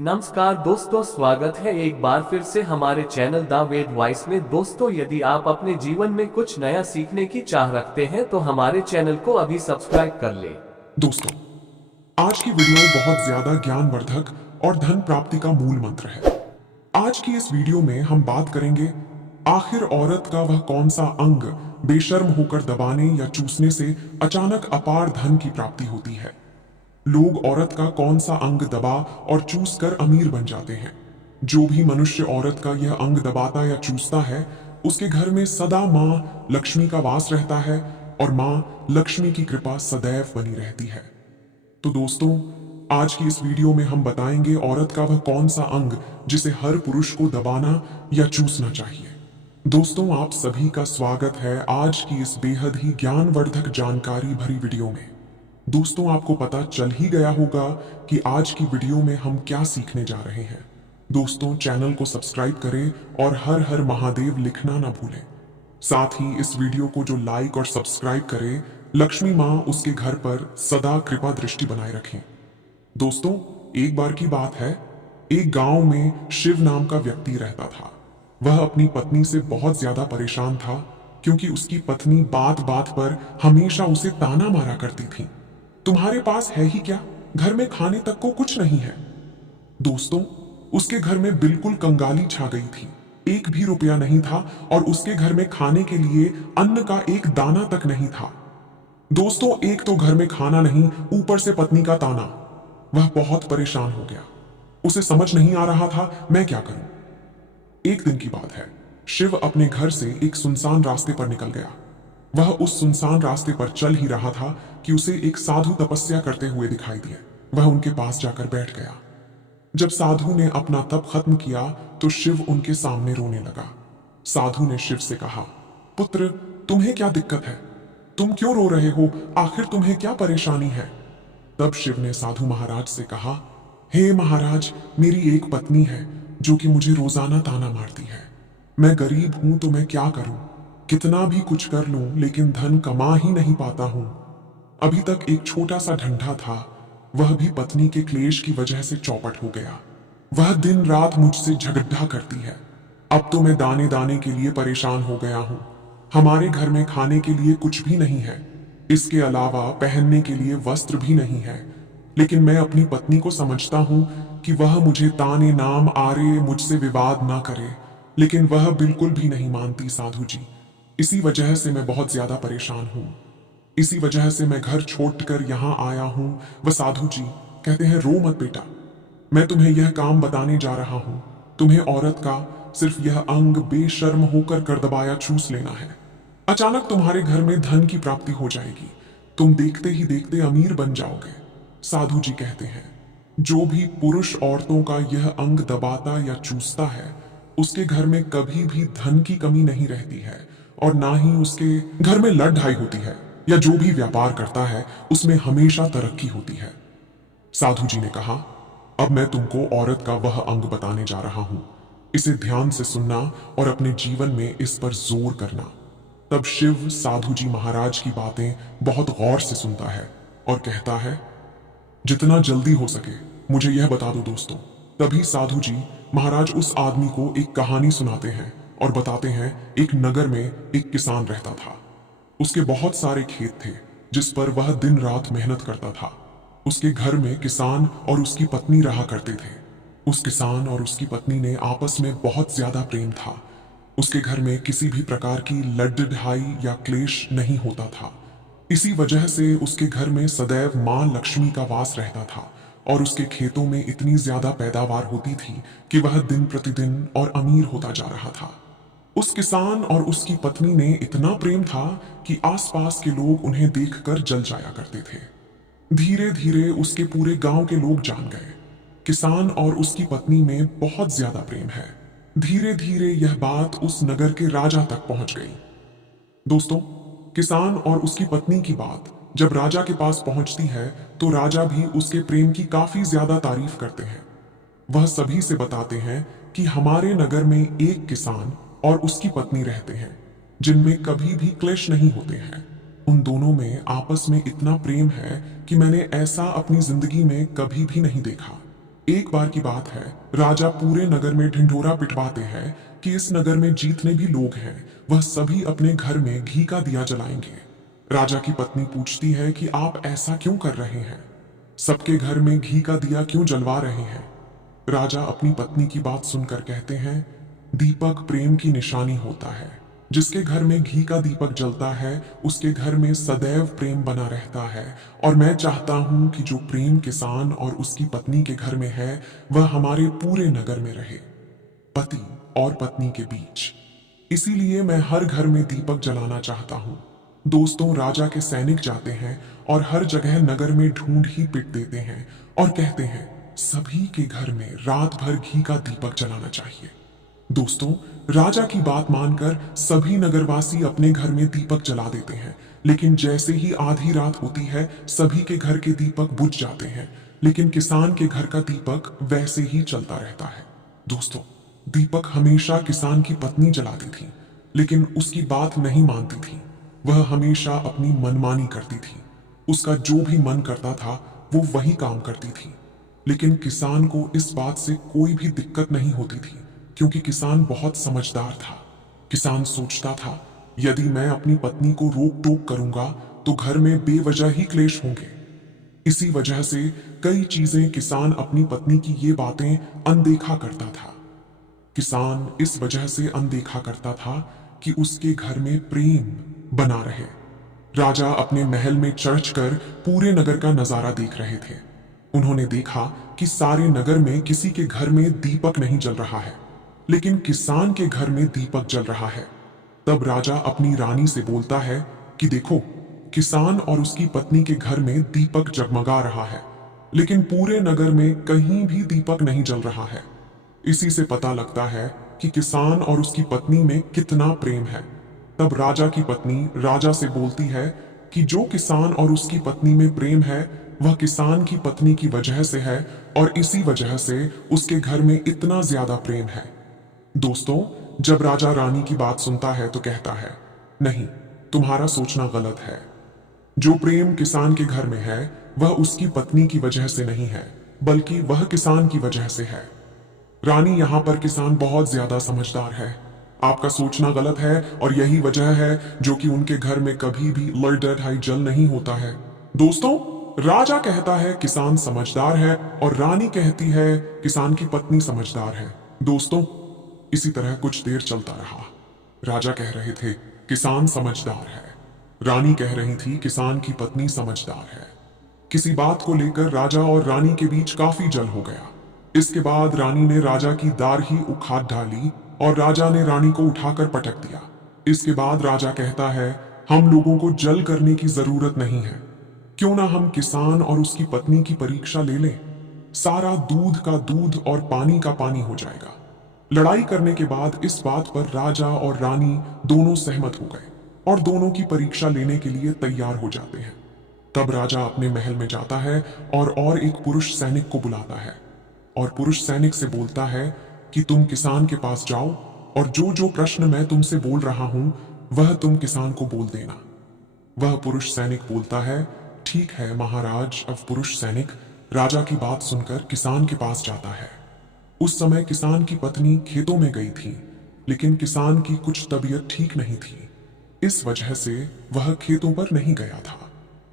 नमस्कार दोस्तों, स्वागत है एक बार फिर से हमारे चैनल द वेद वॉइस में। दोस्तों, यदि आप अपने जीवन में कुछ नया सीखने की चाह रखते हैं तो हमारे चैनल को अभी सब्सक्राइब कर ले। दोस्तों, आज की वीडियो बहुत ज्यादा ज्ञानवर्धक और धन प्राप्ति का मूल मंत्र है। आज की इस वीडियो में हम बात करेंगे आखिर औरत का वह कौन सा अंग बेशर्म होकर दबाने या चूसने से अचानक अपार धन की प्राप्ति होती है। लोग औरत का कौन सा अंग दबा और चूस कर अमीर बन जाते हैं। जो भी मनुष्य औरत का यह अंग दबाता या चूसता है, उसके घर में सदा माँ लक्ष्मी का वास रहता है और माँ लक्ष्मी की कृपा सदैव बनी रहती है। तो दोस्तों, आज की इस वीडियो में हम बताएंगे औरत का वह कौन सा अंग जिसे हर पुरुष को दबाना या चूसना चाहिए। दोस्तों, आप सभी का स्वागत है आज की इस बेहद ही ज्ञानवर्धक जानकारी भरी वीडियो में। दोस्तों, आपको पता चल ही गया होगा कि आज की वीडियो में हम क्या सीखने जा रहे हैं। दोस्तों, चैनल को सब्सक्राइब करें और हर हर महादेव लिखना ना भूलें। साथ ही इस वीडियो को जो लाइक और सब्सक्राइब करे, लक्ष्मी माँ उसके घर पर सदा कृपा दृष्टि बनाए रखें। दोस्तों, एक बार की बात है, एक गांव में शिव नाम का व्यक्ति रहता था। वह अपनी पत्नी से बहुत ज्यादा परेशान था क्योंकि उसकी पत्नी बात बात पर हमेशा उसे ताना मारा करती थी। तुम्हारे पास है ही क्या, घर में खाने तक को कुछ नहीं है। दोस्तों, उसके घर में बिल्कुल कंगाली छा गई थी। एक भी रुपया नहीं था और उसके घर में खाने के लिए अन्न का एक दाना तक नहीं था। दोस्तों, एक तो घर में खाना नहीं, ऊपर से पत्नी का ताना। वह बहुत परेशान हो गया। उसे समझ नहीं आ रहा था मैं क्या करूं। एक दिन की बात है, शिव अपने घर से एक सुनसान रास्ते पर निकल गया। वह उस सुनसान रास्ते पर चल ही रहा था कि उसे एक साधु तपस्या करते हुए दिखाई दिए। वह उनके पास जाकर बैठ गया। जब साधु ने अपना तप खत्म किया तो शिव उनके सामने रोने लगा। साधु ने शिव से कहा, पुत्र, तुम्हें क्या दिक्कत है? तुम क्यों रो रहे हो? आखिर तुम्हें क्या परेशानी है? तब शिव ने साधु महाराज से कहा, हे महाराज, मेरी एक पत्नी है जो कि मुझे रोजाना ताना मारती है। मैं गरीब हूं तो मैं क्या करूं? कितना भी कुछ कर लूं लेकिन धन कमा ही नहीं पाता हूं। अभी तक एक छोटा सा ढंढा था, वह भी पत्नी के क्लेश की वजह से चौपट हो गया। वह दिन रात मुझसे झगड़ा करती है। अब तो मैं दाने दाने के लिए परेशान हो गया हूं। हमारे घर में खाने के लिए कुछ भी नहीं है, इसके अलावा पहनने के लिए वस्त्र भी नहीं है। लेकिन मैं अपनी पत्नी को समझता हूं कि वह मुझे ताने नाम आरे मुझसे विवाद ना करे, लेकिन वह बिल्कुल भी नहीं मानती साधु जी। इसी वजह से मैं बहुत ज्यादा परेशान हूं। इसी वजह से मैं घर छोड़कर यहां आया हूं। वह साधु जी कहते हैं, रो मत बेटा, मैं तुम्हें यह काम बताने जा रहा हूं। तुम्हें औरत का सिर्फ यह अंग बेशर्म होकर कर दबाया चूस लेना है। अचानक तुम्हारे घर में धन की प्राप्ति हो जाएगी। तुम देखते ही देखते अमीर बन जाओगे। साधु जी कहते हैं, जो भी पुरुष औरतों का यह अंग दबाता या चूसता है, उसके घर में कभी भी धन की कमी नहीं रहती है और ना ही उसके घर में लड़-ढाई होती है, या जो भी व्यापार करता है उसमें हमेशा तरक्की होती है। साधु जी ने कहा, अब मैं तुमको औरत का वह अंग बताने जा रहा हूं। इसे ध्यान से सुनना और अपने जीवन में इस पर जोर करना। तब शिव साधु जी महाराज की बातें बहुत गौर से सुनता है और कहता है, जितना जल्दी हो सके मुझे यह बता दो दोस्तों। तभी साधु जी महाराज उस आदमी को एक कहानी सुनाते हैं और बताते हैं, एक नगर में एक किसान रहता था। उसके बहुत सारे खेत थे जिस पर वह दिन रात मेहनत करता था। उसके घर में किसान और उसकी पत्नी रहा करते थे। उस किसान और उसकी पत्नी ने आपस में बहुत ज्यादा प्रेम था। उसके घर में किसी भी प्रकार की लड़-ढाई या क्लेश नहीं होता था। इसी वजह से उसके घर में सदैव मां लक्ष्मी का वास रहता था और उसके खेतों में इतनी ज्यादा पैदावार होती थी कि वह दिन प्रतिदिन और अमीर होता जा रहा था। उस किसान और उसकी पत्नी ने इतना प्रेम था कि आसपास के लोग उन्हें देखकर जल जाया करते थे। धीरे धीरे उसके पूरे गांव के लोग जान गए, किसान और उसकी पत्नी में बहुत ज्यादा प्रेम है। धीरे धीरे यह बात उस नगर के राजा तक पहुंच गई। दोस्तों, किसान और उसकी पत्नी की बात जब राजा के पास पहुंचती है तो राजा भी उसके प्रेम की काफी ज्यादा तारीफ करते हैं। वह सभी से बताते हैं कि हमारे नगर में एक किसान और उसकी पत्नी रहते हैं जिनमें कभी भी क्लेश नहीं होते हैं। उन दोनों में आपस में इतना प्रेम है कि मैंने ऐसा अपनी जिंदगी में कभी भी नहीं देखा। एक बार की बात है, राजा पूरे नगर में ढिंढोरा पिटवाते हैं कि इस नगर में जितने भी लोग हैं वह सभी अपने घर में घी का दिया जलाएंगे। राजा की पत्नी पूछती है कि आप ऐसा क्यों कर रहे हैं, सबके घर में घी का दिया क्यों जलवा रहे हैं। राजा अपनी पत्नी की बात सुनकर कहते हैं, दीपक प्रेम की निशानी होता है, जिसके घर में घी का दीपक जलता है उसके घर में सदैव प्रेम बना रहता है। और मैं चाहता हूं कि जो प्रेम किसान और उसकी पत्नी के घर में है वह हमारे पूरे नगर में रहे, पति और पत्नी के बीच। इसीलिए मैं हर घर में दीपक जलाना चाहता हूं। दोस्तों, राजा के सैनिक जाते हैं और हर जगह नगर में ढूंढ ही पिट देते हैं और कहते हैं सभी के घर में रात भर घी का दीपक जलाना चाहिए। दोस्तों, राजा की बात मानकर सभी नगरवासी अपने घर में दीपक जला देते हैं, लेकिन जैसे ही आधी रात होती है सभी के घर के दीपक बुझ जाते हैं, लेकिन किसान के घर का दीपक वैसे ही चलता रहता है। दोस्तों, दीपक हमेशा किसान की पत्नी जलाती थी, लेकिन उसकी बात नहीं मानती थी। वह हमेशा अपनी मनमानी करती थी, उसका जो भी मन करता था वो वही काम करती थी। लेकिन किसान को इस बात से कोई भी दिक्कत नहीं होती थी, क्योंकि किसान बहुत समझदार था। किसान सोचता था, यदि मैं अपनी पत्नी को रोक टोक करूंगा तो घर में बेवजह ही क्लेश होंगे। इसी वजह से कई चीजें किसान अपनी पत्नी की ये बातें अनदेखा करता था। किसान इस वजह से अनदेखा करता था कि उसके घर में प्रेम बना रहे। राजा अपने महल में चढ़कर पूरे नगर का नजारा देख रहे थे। उन्होंने देखा कि सारे नगर में किसी के घर में दीपक नहीं जल रहा है, लेकिन किसान के घर में दीपक जल रहा है। तब राजा अपनी रानी से बोलता है कि देखो, किसान और उसकी पत्नी के घर में दीपक जगमगा रहा है, लेकिन पूरे नगर में कहीं भी दीपक नहीं जल रहा है। इसी से पता लगता है कि किसान और उसकी पत्नी में कितना प्रेम है। तब राजा की पत्नी राजा से बोलती है कि जो किसान और उसकी पत्नी में प्रेम है वह किसान की पत्नी की वजह से है, और इसी वजह से उसके घर में इतना ज्यादा प्रेम है। दोस्तों, जब राजा रानी की बात सुनता है तो कहता है, नहीं, तुम्हारा सोचना गलत है। जो प्रेम किसान के घर में है वह उसकी पत्नी की वजह से नहीं है, बल्कि वह किसान की वजह से है। रानी, यहाँ पर किसान बहुत ज्यादा समझदार है। आपका सोचना गलत है और यही वजह है जो कि उनके घर में कभी भी लड़ जल नहीं होता है। दोस्तों, राजा कहता है किसान समझदार है और रानी कहती है किसान की पत्नी समझदार है। दोस्तों, इसी तरह कुछ देर चलता रहा। राजा कह रहे थे किसान समझदार है, रानी कह रही थी किसान की पत्नी समझदार है। किसी बात को लेकर राजा और रानी के बीच काफी जल हो गया। इसके बाद रानी ने राजा की दाढ़ ही उखाड़ डाली और राजा ने रानी को उठाकर पटक दिया। इसके बाद राजा कहता है, हम लोगों को जल करने की जरूरत नहीं है, क्यों ना हम किसान और उसकी पत्नी की परीक्षा ले लें। सारा दूध का दूध और पानी का पानी हो जाएगा। लड़ाई करने के बाद इस बात पर राजा और रानी दोनों सहमत हो गए और दोनों की परीक्षा लेने के लिए तैयार हो जाते हैं। तब राजा अपने महल में जाता है और एक पुरुष सैनिक को बुलाता है और पुरुष सैनिक से बोलता है कि तुम किसान के पास जाओ और जो जो प्रश्न मैं तुमसे बोल रहा हूं वह तुम किसान को बोल देना। वह पुरुष सैनिक बोलता है, ठीक है महाराज। अब पुरुष सैनिक राजा की बात सुनकर किसान के पास जाता है। उस समय किसान की पत्नी खेतों में गई थी, लेकिन किसान की कुछ तबीयत ठीक नहीं थी, इस वजह से वह खेतों पर नहीं गया था।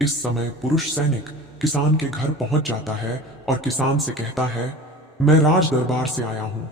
इस समय पुरुष सैनिक किसान के घर पहुंच जाता है और किसान से कहता है, मैं राज दरबार से आया हूं,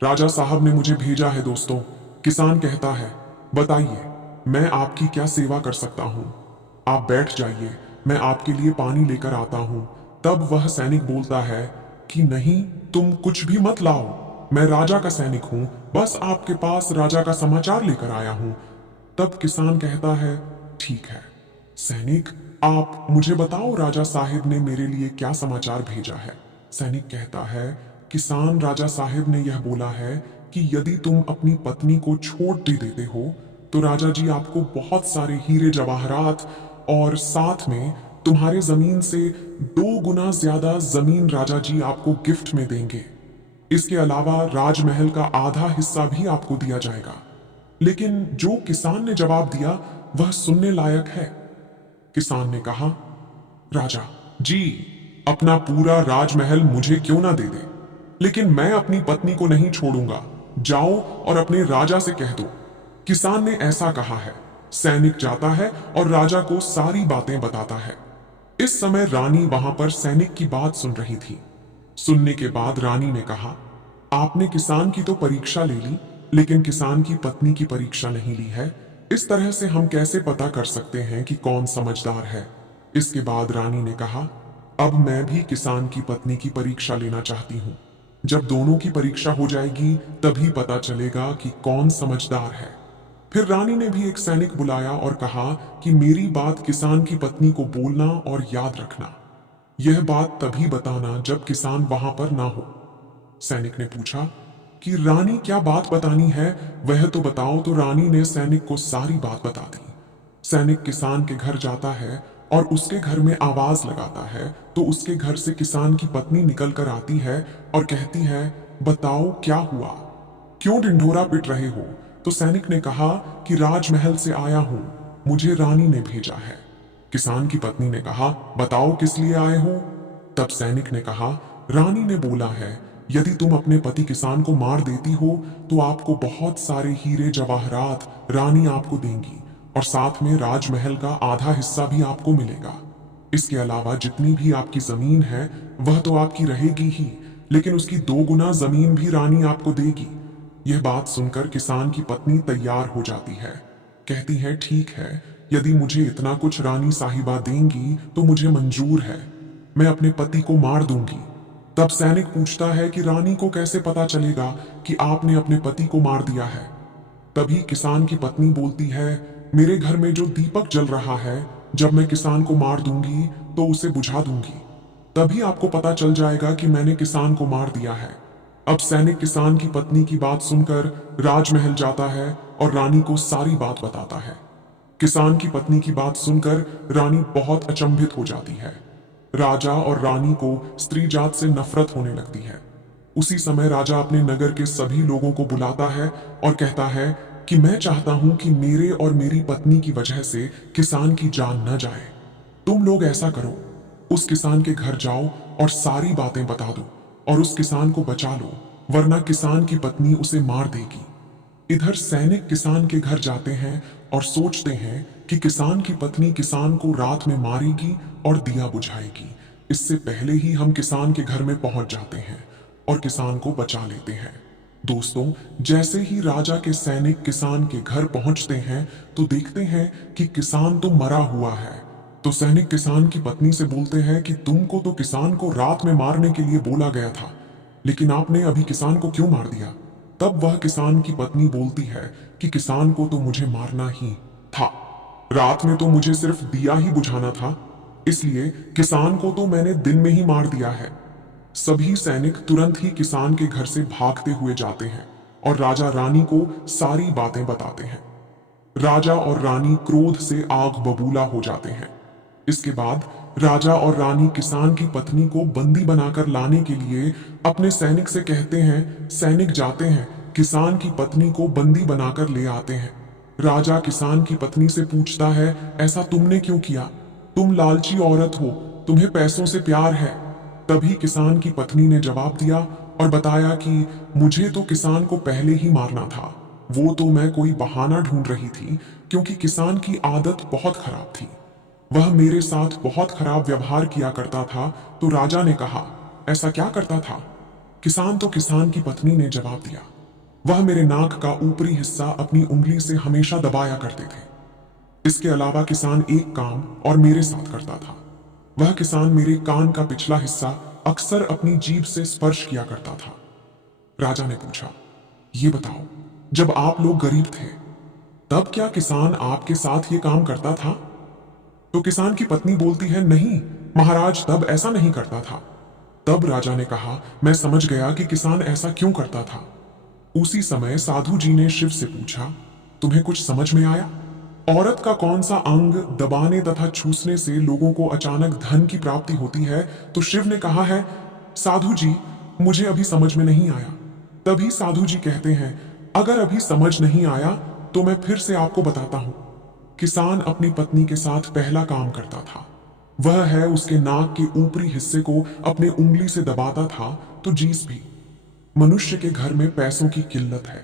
राजा साहब ने मुझे भेजा है। दोस्तों, किसान कहता है, बताइए मैं आपकी क्या सेवा कर सकता हूं। आप बैठ जाइए, मैं आपके लिए पानी लेकर आता हूं। तब वह सैनिक बोलता है कि नहीं, तुम कुछ भी मत लाओ, मैं राजा का सैनिक हूं, बस आपके पास राजा का समाचार लेकर आया हूं। तब किसान कहता है, ठीक है सैनिक, आप मुझे बताओ राजा साहिब ने मेरे लिए क्या समाचार भेजा है। सैनिक कहता है, किसान, राजा साहिब ने यह बोला है कि यदि तुम अपनी पत्नी को छोड़ दे देते हो तो राजा जी आपको बहुत सारे हीरे जवाहरात और साथ में तुम्हारे जमीन से 2 गुना ज्यादा जमीन राजा जी आपको गिफ्ट में देंगे। इसके अलावा राजमहल का आधा हिस्सा भी आपको दिया जाएगा। लेकिन जो किसान ने जवाब दिया वह सुनने लायक है। किसान ने कहा, राजा जी अपना पूरा राजमहल मुझे क्यों ना दे दे, लेकिन मैं अपनी पत्नी को नहीं छोड़ूंगा। जाओ और अपने राजा से कह दो, किसान ने ऐसा कहा है। सैनिक जाता है और राजा को सारी बातें बताता है। इस समय रानी वहां पर सैनिक की बात सुन रही थी। सुनने के बाद रानी ने कहा, आपने किसान की तो परीक्षा ले ली, लेकिन किसान की पत्नी की परीक्षा नहीं ली है। इस तरह से हम कैसे पता कर सकते हैं कि कौन समझदार है। इसके बाद रानी ने कहा, अब मैं भी किसान की पत्नी की परीक्षा लेना चाहती हूँ। जब दोनों की परीक्षा हो जाएगी तभी पता चलेगा कि कौन समझदार है। फिर रानी ने भी एक सैनिक बुलाया और कहा कि मेरी बात किसान की पत्नी को बोलना और याद रखना। यह बात तभी बताना जब किसान वहां पर ना हो। सैनिक ने पूछा कि रानी क्या बात बतानी है, वह तो बताओ। तो रानी ने सैनिक को सारी बात बता दी। सैनिक किसान के घर जाता है और उसके घर में आवाज लगाता है तो उसके घर से किसान की पत्नी निकल कर आती है और कहती है, बताओ क्या हुआ, क्यों ढिंढोरा पिट रहे हो। तो सैनिक ने कहा कि राजमहल से आया हूं, मुझे रानी ने भेजा है। किसान की पत्नी ने कहा, बताओ किस लिए आए हो। तब सैनिक ने कहा, रानी ने बोला है यदि तुम अपने पति किसान को मार देती हो तो आपको बहुत सारे हीरे जवाहरात रानी आपको देंगी और साथ में राजमहल का आधा हिस्सा भी आपको मिलेगा। इसके अलावा जितनी भी आपकी जमीन है वह तो आपकी रहेगी ही, लेकिन उसकी 2 गुना जमीन भी रानी आपको देगी। यह बात सुनकर किसान की पत्नी तैयार हो जाती है। कहती है, ठीक है, यदि मुझे इतना कुछ रानी साहिबा देंगी तो मुझे मंजूर है, मैं अपने पति को मार दूंगी। तब सैनिक पूछता है कि रानी को कैसे पता चलेगा कि आपने अपने पति को मार दिया है। तभी किसान की पत्नी बोलती है, मेरे घर में जो दीपक जल रहा है, जब मैं किसान को मार दूंगी तो उसे बुझा दूंगी, तभी आपको पता चल जाएगा कि मैंने किसान को मार दिया है। अब सैनिक किसान की पत्नी की बात सुनकर राजमहल जाता है और रानी को सारी बात बताता है। किसान की पत्नी की बात सुनकर रानी बहुत अचंभित हो जाती है। राजा और रानी को स्त्री जात से नफरत होने लगती है। उसी समय राजा अपने नगर के सभी लोगों को बुलाता है और कहता है कि मैं चाहता हूं कि मेरे और मेरी पत्नी की वजह से किसान की जान न जाए। तुम लोग ऐसा करो, उस किसान के घर जाओ और सारी बातें बता दो और उस किसान को बचा लो, वरना किसान की पत्नी उसे मार देगी। इधर सैनिक किसान के घर जाते हैं और सोचते हैं कि किसान की पत्नी किसान को रात में मारेगी और दिया बुझाएगी। इससे पहले ही हम किसान के घर में पहुंच जाते हैं और किसान को बचा लेते हैं। दोस्तों, जैसे ही राजा के सैनिक किसान के घर पहुंचते हैं तो देखते हैं कि किसान तो मरा हुआ है। तो सैनिक किसान की पत्नी से बोलते हैं कि तुमको तो किसान को रात में मारने के लिए बोला गया था, लेकिन आपने अभी किसान को क्यों मार दिया। तब वह किसान की पत्नी बोलती है कि किसान को तो मुझे मारना ही था, रात में तो मुझे सिर्फ दिया ही बुझाना था, इसलिए किसान को तो मैंने दिन में ही मार दिया है। सभी सैनिक तुरंत ही किसान के घर से भागते हुए जाते हैं और राजा रानी को सारी बातें बताते हैं। राजा और रानी क्रोध से आग बबूला हो जाते हैं। इसके बाद राजा और रानी किसान की पत्नी को बंदी बनाकर लाने के लिए अपने सैनिक से कहते हैं। सैनिक जाते हैं, किसान की पत्नी को बंदी बनाकर ले आते हैं। राजा किसान की पत्नी से पूछता है, ऐसा तुमने क्यों किया, तुम लालची औरत हो, तुम्हें पैसों से प्यार है। तभी किसान की पत्नी ने जवाब दिया और बताया कि मुझे तो किसान को पहले ही मारना था, वो तो मैं कोई बहाना ढूंढ रही थी, क्योंकि किसान की आदत बहुत खराब थी, वह मेरे साथ बहुत खराब व्यवहार किया करता था। तो राजा ने कहा, ऐसा क्या करता था। किसान की पत्नी ने जवाब दिया, वह मेरे नाक का ऊपरी हिस्सा अपनी उंगली से हमेशा दबाया करते थे। इसके अलावा किसान एक काम और मेरे साथ करता था, वह किसान मेरे कान का पिछला हिस्सा अक्सर अपनी जीभ से स्पर्श किया करता था। राजा ने पूछा, ये बताओ, जब आप लोग गरीब थे तब क्या किसान आपके साथ ये काम करता था। तो किसान की पत्नी बोलती है, नहीं महाराज, तब ऐसा नहीं करता था। तब राजा ने कहा, मैं समझ गया कि किसान ऐसा क्यों करता था। उसी समय साधु जी ने शिव से पूछा, तुम्हें कुछ समझ में आया। औरत का कौन सा अंग दबाने तथा छूसने से लोगों को अचानक धन की प्राप्ति होती है। तो शिव ने कहा है, साधु जी मुझे अभी समझ में नहीं आया। तभी साधु जी कहते हैं, अगर अभी समझ नहीं आया तो मैं फिर से आपको बताता हूं। किसान अपनी पत्नी के साथ पहला काम करता था, वह है उसके नाक के ऊपरी हिस्से को अपने उंगली से दबाता था तो जीस भी। मनुष्य के घर में पैसों की किल्लत है,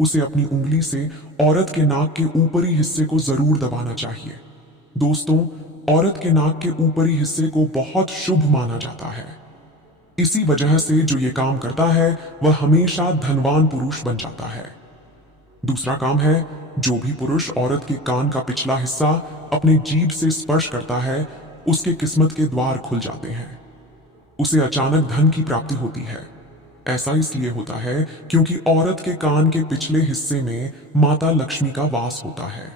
उसे अपनी उंगली से औरत के नाक के ऊपरी हिस्से को जरूर दबाना चाहिए। दोस्तों, औरत के नाक के ऊपरी हिस्से को बहुत शुभ माना जाता है। इसी वजह से जो ये काम करता है वह हमेशा धनवान पुरुष बन जाता है। दूसरा काम है, जो भी पुरुष औरत के कान का पिछला हिस्सा अपने जीभ से स्पर्श करता है उसके किस्मत के द्वार खुल जाते हैं, उसे अचानक धन की प्राप्ति होती है। ऐसा इसलिए होता है क्योंकि औरत के कान के पिछले हिस्से में माता लक्ष्मी का वास होता है।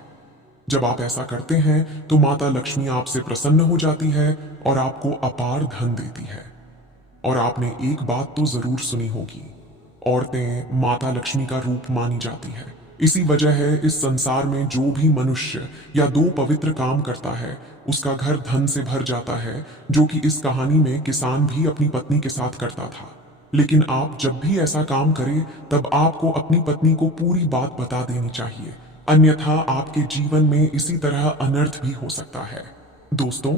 जब आप ऐसा करते हैं तो माता लक्ष्मी आपसे प्रसन्न हो जाती है और आपको अपार धन देती है। और आपने एक बात तो जरूर सुनी होगी, औरतें माता लक्ष्मी का रूप मानी जाती है। इसी वजह है इस संसार में जो भी मनुष्य या दो पवित्र काम करता है उसका घर धन से भर जाता है, जो कि इस कहानी में किसान भी अपनी पत्नी के साथ करता था। लेकिन आप जब भी ऐसा काम करें तब आपको अपनी पत्नी को पूरी बात बता देनी चाहिए, अन्यथा आपके जीवन में इसी तरह अनर्थ भी हो सकता है। दोस्तों,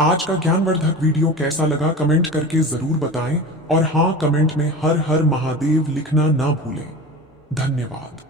आज का ज्ञानवर्धक वीडियो कैसा लगा कमेंट करके जरूर बताएं और हाँ, कमेंट में हर हर महादेव लिखना ना भूलें। धन्यवाद।